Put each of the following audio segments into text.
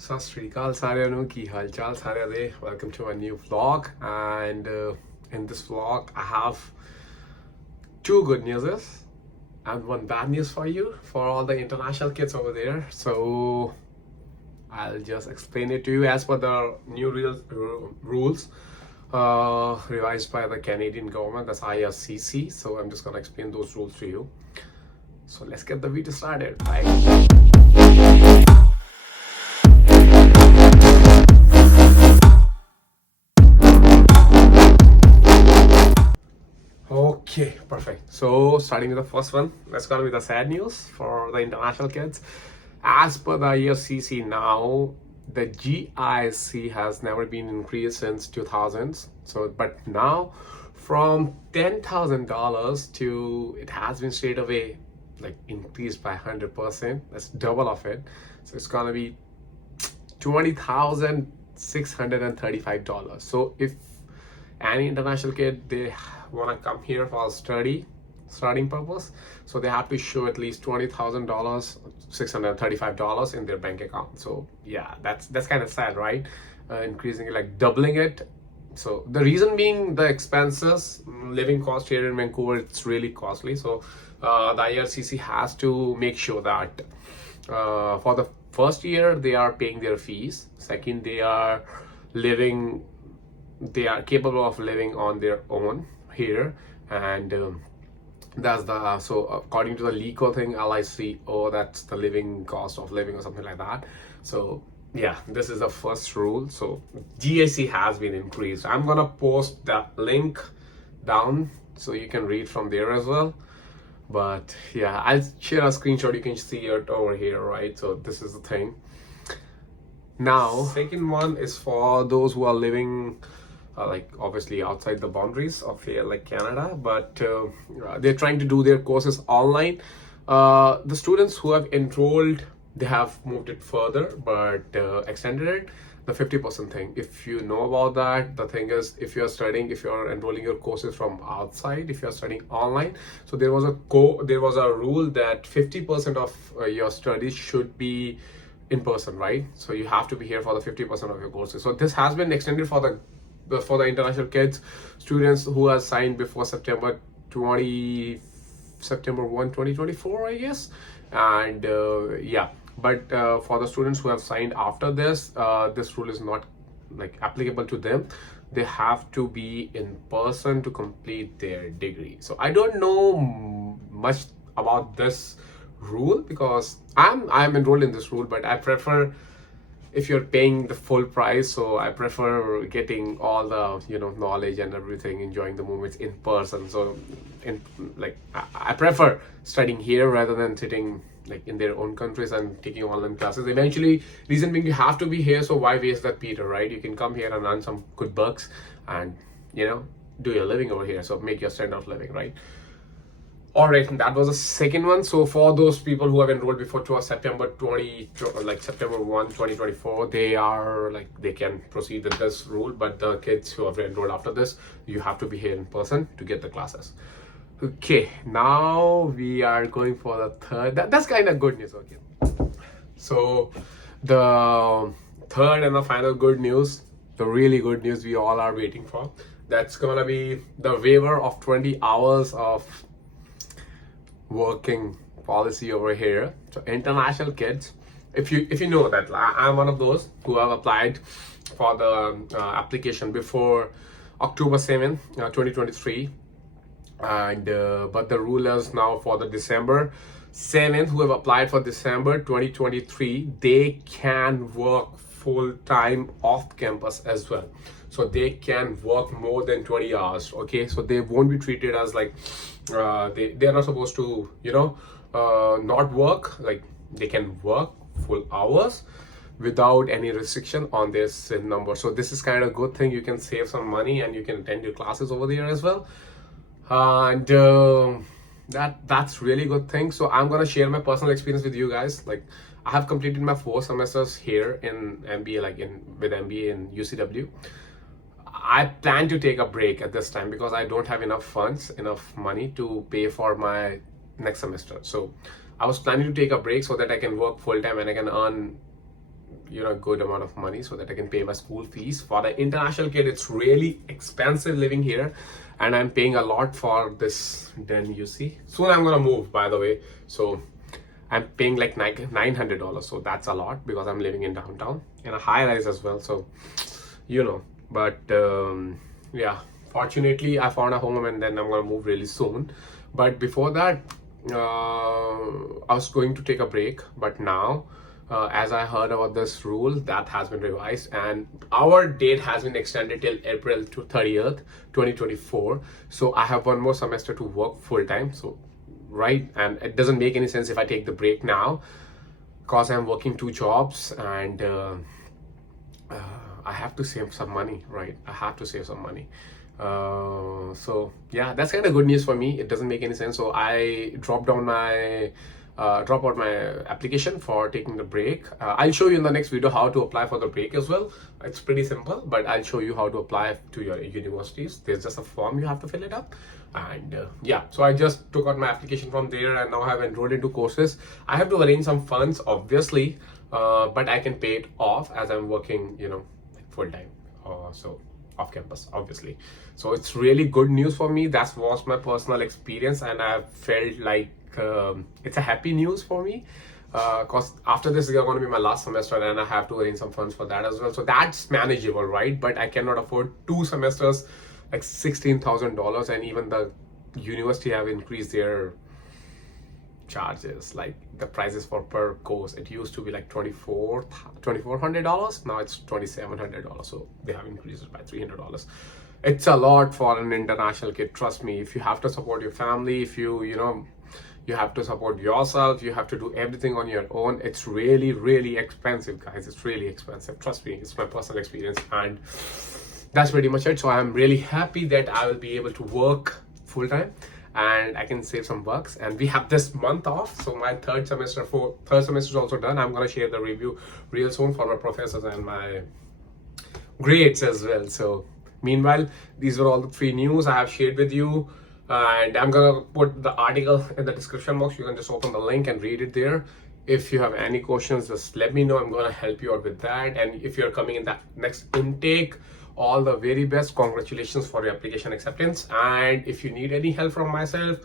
ਸਤਿ ਸ਼੍ਰੀ ਅਕਾਲ ਸਾਰਿਆਂ ਨੂੰ ਕੀ ਹਾਲ ਚਾਲ ਸਾਰਿਆਂ ਦੇ welcome to a new vlog and in this vlog I have two good news and one bad news for you for all the international kids over there, so I'll just explain it to you as per the new rules revised by the Canadian government, that's IRCC. So I'm just gonna explain those rules to you, so let's get the video started, right? Okay, perfect. So starting with the first one, that's gonna be the sad news for the international kids. As per the IRCC now, the GIC has never been increased since 2000s. So, but now from $10,000 to it has been straight away like increased by 100%. That's double of it. So it's gonna be $20,635. So if any international kid they want to come here for studying purpose, so they have to show at least $20,000 $635 in their bank account. So yeah, that's kind of sad, right? Increasing it, like doubling it. So the reason being the expenses, living cost here in Vancouver, it's really costly. So the IRCC has to make sure that for the first year they are paying their fees, second they are capable of living on their own here, and that's the so according to the legal thing, LICO, that's the living cost of living or something like that. So yeah, this is the first rule. So GIC has been increased. I'm gonna post that link down so you can read from there as well, but yeah, I'll share a screenshot, you can see it over here, right? So this is the thing. Now second one is for those who are living like obviously outside the boundaries of here, like Canada, but they're trying to do their courses online. The students who have enrolled, they have moved it further, but extended it, the 50% thing. If you know about that, the thing is, if you're enrolling your courses from outside, if you're studying online, so there was a rule that 50% of your studies should be in person, right? So you have to be here for the 50% of your courses. So this has been extended for the international kids, students who are signed before September 1 2024, I guess. And yeah, but for the students who have signed after this, this rule is not like applicable to them. They have to be in person to complete their degree. So I don't know much about this rule because I'm enrolled in this rule, but I prefer, if you're paying the full price, so I prefer getting all the knowledge and everything, enjoying the moments in person. So I prefer studying here rather than sitting like in their own countries and taking online classes. Eventually, reason being, you have to be here, so why waste that Peter, right? You can come here and earn some good bucks and do your living over here, so make your standard of living, right? All right, that was the second one. So for those people who have enrolled before September 1 2024, they can proceed with this rule, but the kids who have enrolled after this, you have to be here in person to get the classes. Okay, now we are going for the third. That's kind of good news. Okay, so the third and the final good news, the really good news we all are waiting for, that's gonna be the waiver of 20 hours of working policy over here. So international kids, if you know that I'm one of those who have applied for the application before October 7th 2023, and but the rule is now for the December 7th, who have applied for December 2023, they can work full-time off campus as well. So they can work more than 20 hours. Okay, so they won't be treated as like they're not supposed to not work. Like they can work full hours without any restriction on their SIN number. So this is kind of a good thing. You can save some money and you can attend your classes over there as well, and that's really good thing. So I'm gonna share my personal experience with you guys. Like I have completed my 4 semesters here in MBA, with MBA in UCW. I plan to take a break at this time because I don't have enough funds, enough money to pay for my next semester. So I was planning to take a break so that I can work full time and I can earn good amount of money so that I can pay my school fees. For the international kid, it's really expensive living here, and I'm paying a lot for this den. You see, soon I'm gonna move, by the way, so I'm paying like $900, so that's a lot because I'm living in downtown in a high rise as well. So but yeah, fortunately I found a home, and then I'm gonna move really soon. But before that, I was going to take a break, but now as I heard about this rule that has been revised, and our date has been extended till April 30th, 2024. So I have one more semester to work full time. So right, and it doesn't make any sense if I take the break now, because I'm working 2 jobs, and I have to save some money, right? I have to save some money. So yeah, that's kind of good news for me. It doesn't make any sense, so I dropped out my application for taking the break. I'll show you in the next video how to apply for the break as well. It's pretty simple, but I'll show you how to apply to your universities. There's just a form, you have to fill it up, and yeah, so I just took out my application from there, and now I have enrolled into courses. I have to arrange some funds, obviously, but I can pay it off as I'm working full time, so off campus, obviously. So it's really good news for me. That was my personal experience, and I felt like it's a happy news for me, because after this is going to be my last semester, and I have to arrange some funds for that as well. So that's manageable, right? But I cannot afford 2 semesters like $16,000, and even the university have increased their charges, like the prices for per course. It used to be like $2,400, now it's $2,700, so they have increased it by $300. It's a lot for an international kid, trust me. If you have to support your family, if you have to support yourself, you have to do everything on your own. It's really expensive, guys. It's really expensive, trust me. It's my personal experience, and that's pretty much it. So I'm really happy that I will be able to work full time, and I can save some bucks. And we have this month off, so my third semester is also done. I'm gonna share the review real soon for my professors and my grades as well. So meanwhile, these were all the 3 news I have shared with you, and I'm gonna put the article in the description box. You can just open the link and read it there. If you have any questions, just let me know. I'm gonna help you out with that. And if you're coming in that next intake, all the very best. Congratulations for your application acceptance. And if you need any help from my side,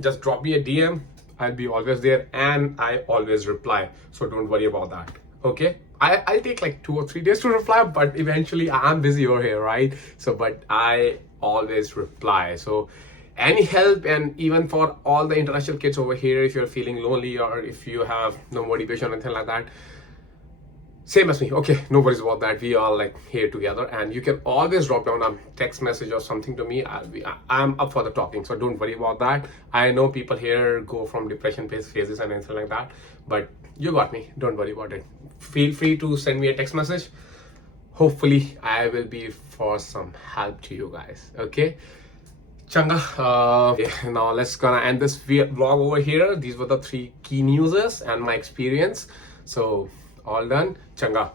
just drop me a DM. I'll be always there, and I always reply, so don't worry about that. Okay, I'll take like 2 or 3 days to reply, but eventually I'm busy over here, right? So but I always reply. So any help, and even for all the international kids over here, if you're feeling lonely or if you have no motivation or anything like that, same as me, okay, no worries about that. We are like here together, and you can always drop down a text message or something to me. I'm up for the talking, so don't worry about that. I know people here go from depression phases and anything like that, but you got me, don't worry about it. Feel free to send me a text message. Hopefully I will be for some help to you guys, okay? Changa, now let's gonna end this vlog over here. These were the 3 key newses and my experience. So all done. चंगा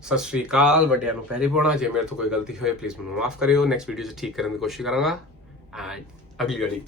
सत श्री अकाल वड्डियां नूं पैरी पौना जे मेरे तो कोई गलती होए प्लीज मैनूं माफ करियो नेक्स्ट वीडियो च ठीक करने की कोशिश करांगा एंड अगली वाली